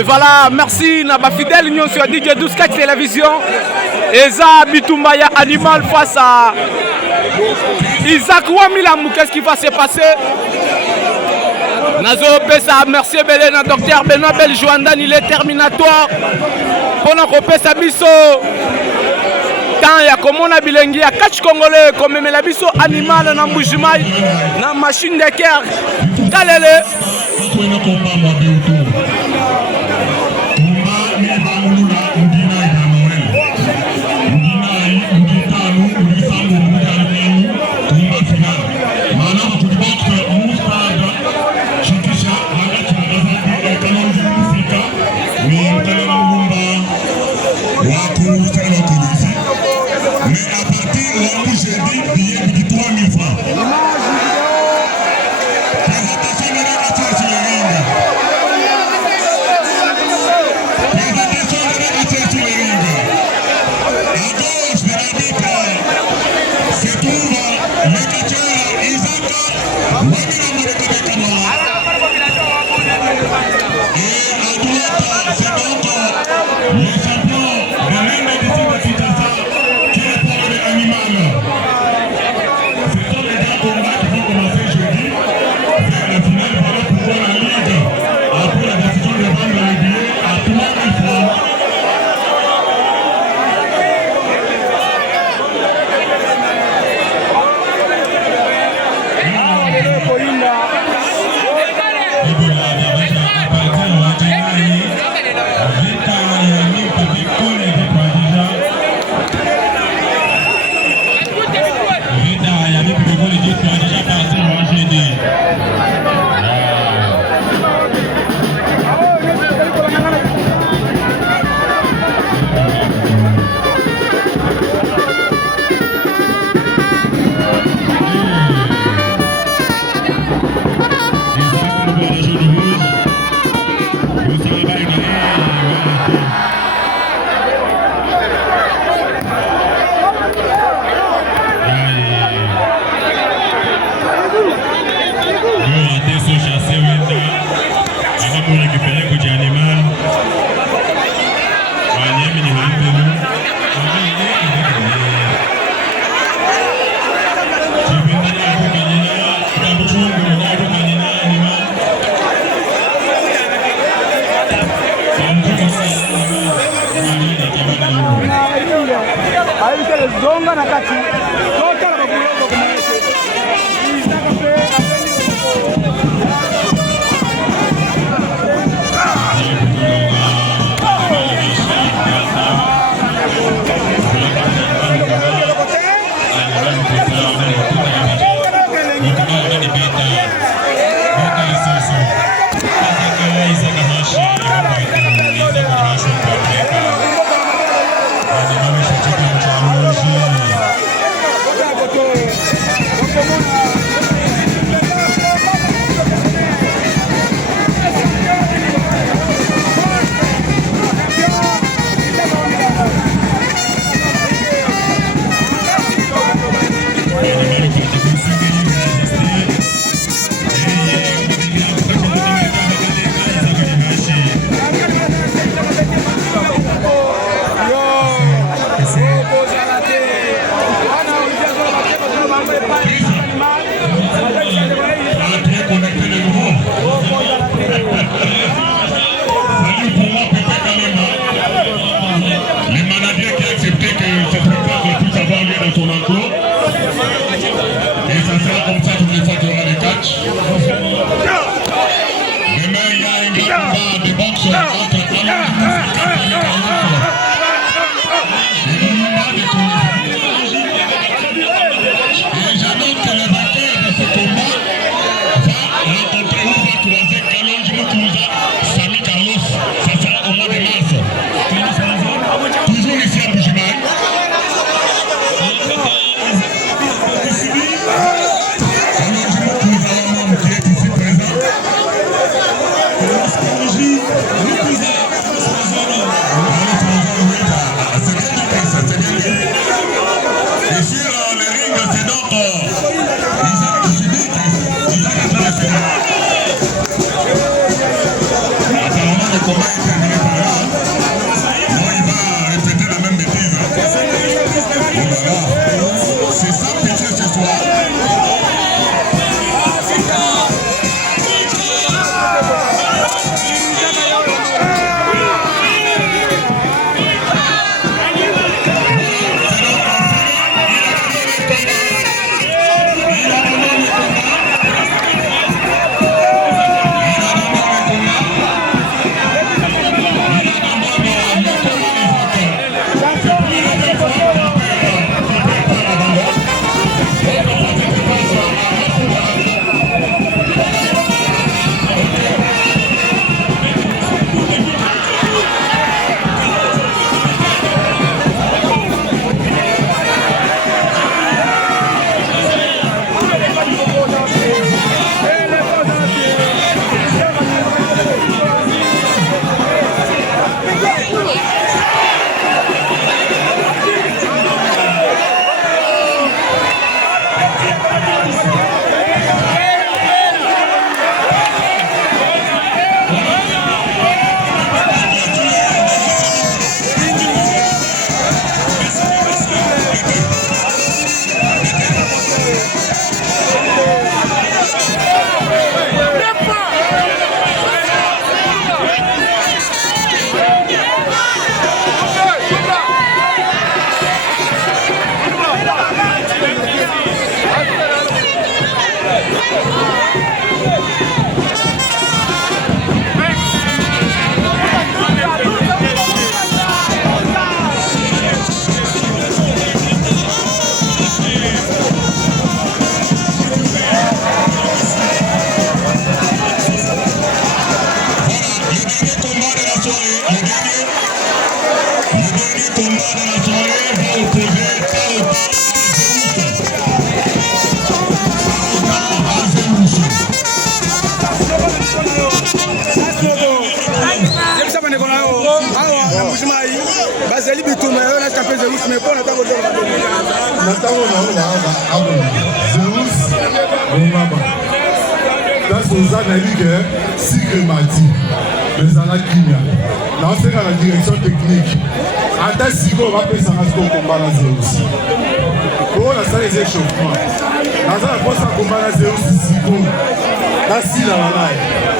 Et voilà, merci Naba Fidèle, Union sur DJ 12 4 Télévision. Eza Bitumbaya Animal face à Isaac Wamilamou. Qu'est-ce qui va se passer? Nazo Pesa, merci Belena, docteur Benoît Beljoandan, il est terminatoire. Pendant qu'on pesa biso. Tant ya komona bilengi ya catch congolais comme la biso animal na mbujimai na machine de guerre. Kalele. dans la direction technique. Ata Sigo va passer à ce combat à Zeus. Pour la salle des échauffements. Dans un poste à combat à Zeus, Sigo. Là, si la live.